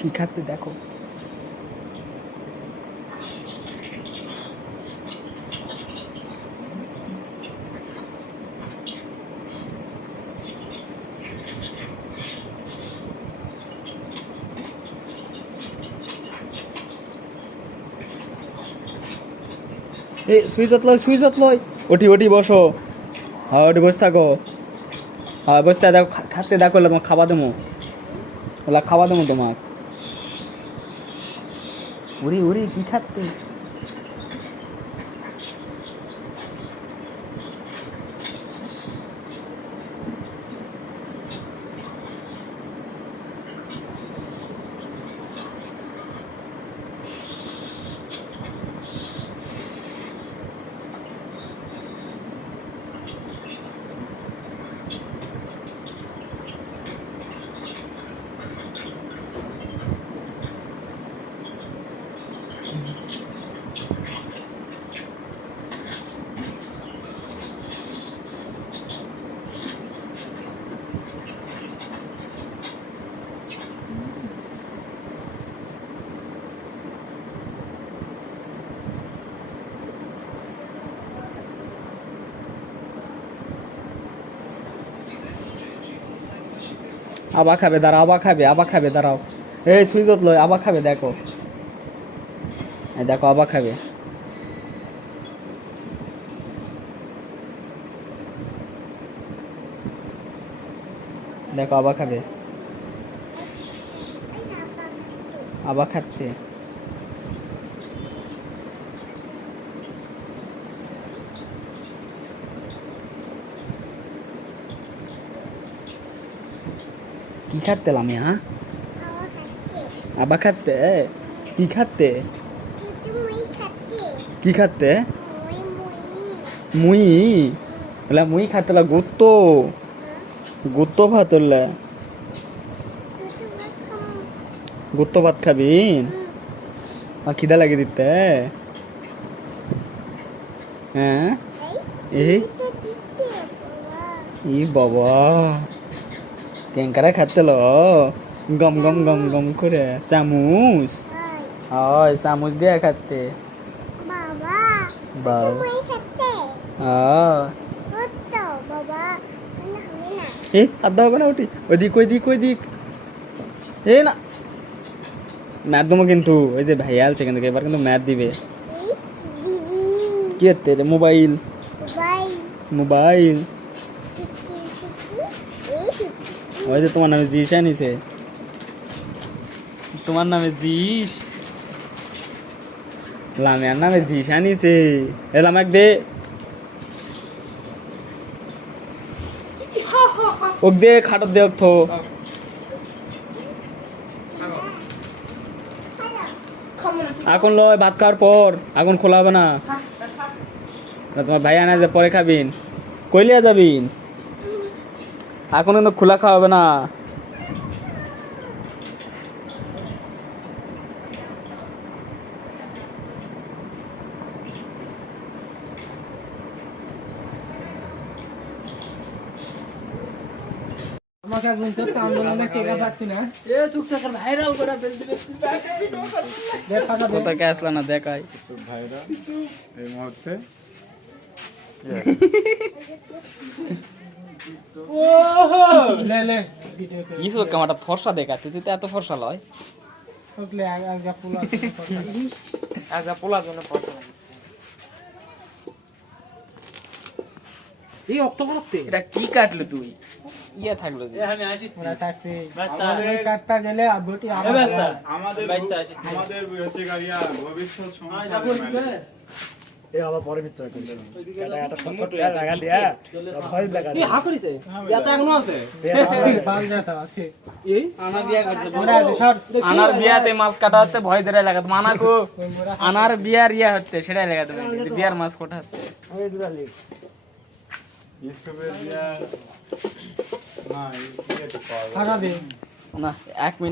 কি খাচ্ছে দেখো। এই সুইচত লয় ওটি বসো। হ্যাঁ ওটি বসে থাকো। হ্যাঁ বসতে দেখো খাতে দেখো তোমার খাওয়া দেবো। ওলা খাওয়া দেবো তোমার। উড়ি কি খাচ্ছে? আবার খাবে দাঁড়াও, আবার খাবে দাঁড়াও। এই সুইচত লয় আবার খাবে দেখো। এই দেখো আবার খাবে। দেখো আবার খাবে, আবার খাচ্ছে। কি খাচ্ছে আমি? হ্যাঁ আবার খাচ্ছে। কি খাচ্ছে? কি খাচ্ছে? মুই বলে মুই খাতে গুত্তো ভাত হলে গুত্তো ভাত খাবি? খিদা লাগে দিতে। হ্যাঁ ই বাবা কেঙ্কারা খাতে ল গম গম গম গম করে চামচ। হয় চামচ দিয়ে খাতে। আদা হবে না ওটি ওইদিক এ না ম্যাথ দেবো কিন্তু। ওই যে ভাইয়া আলছে কিন্তু এবার কিন্তু ম্যাথ দিবে। কি হচ্ছে রে? মোবাইল ওই যে তোমার নামে জিস আনিছে, তোমার নামে জিস, লামিয়ার নামে জিস আনিছে। এলাম এক দে ওক দে খাটত দে তো। আগুন লয় ভাত খাওয়ার পর আগুন খোলা হবে না। তোমার ভাই আনা যে পরে খাবিন কইলিয়া যাবিন। এখন কিন্তু খোলা খাওয়া হবে না। আমাকে একদিন তো আন্দোলনে টেকা পাচ্ছি না। এ চুপচাপ ভাইরাল করে ফেলতে কোথাকে আসলা না দেখাই ভাইরা এই মুহূর্তে লে ইসো কামাটা ফর্সা দেখাতে তুই তো এত ফর্সা লয়। ওকলে আগা পোলা জন্য ফর্সা এই অক্ত করতে এটা কি কাটলো তুই? ইয়া থাকলো যে আমি আসি ওরা থাকতে আমাদের কাটটা গেলে বটি আমাদের আমাদের হচ্ছে গাড়িয়া ভবিষ্যৎ সমস্যা এই আবার পরে মিত্র কইলো এটা একটা ছোট লাগা দিয়া ভয় লাগা এই হা করিছে যেটা এখনো আছে বাল যেটা আছে এই আনা বিয়া করতে মোরা আছে সর আনার বিয়াতে মাছ কাটা হচ্ছে ভয় ধরে লাগাত মানা কো আনার বিয়ার ইয়া হচ্ছে সেটাই লাগাতে বিয়ার মাছ কোটা হচ্ছে ওই দুরালি ইসবের বিয়া না এই বিয়া তো পাওয়া টাকা দে না 1 মিনিট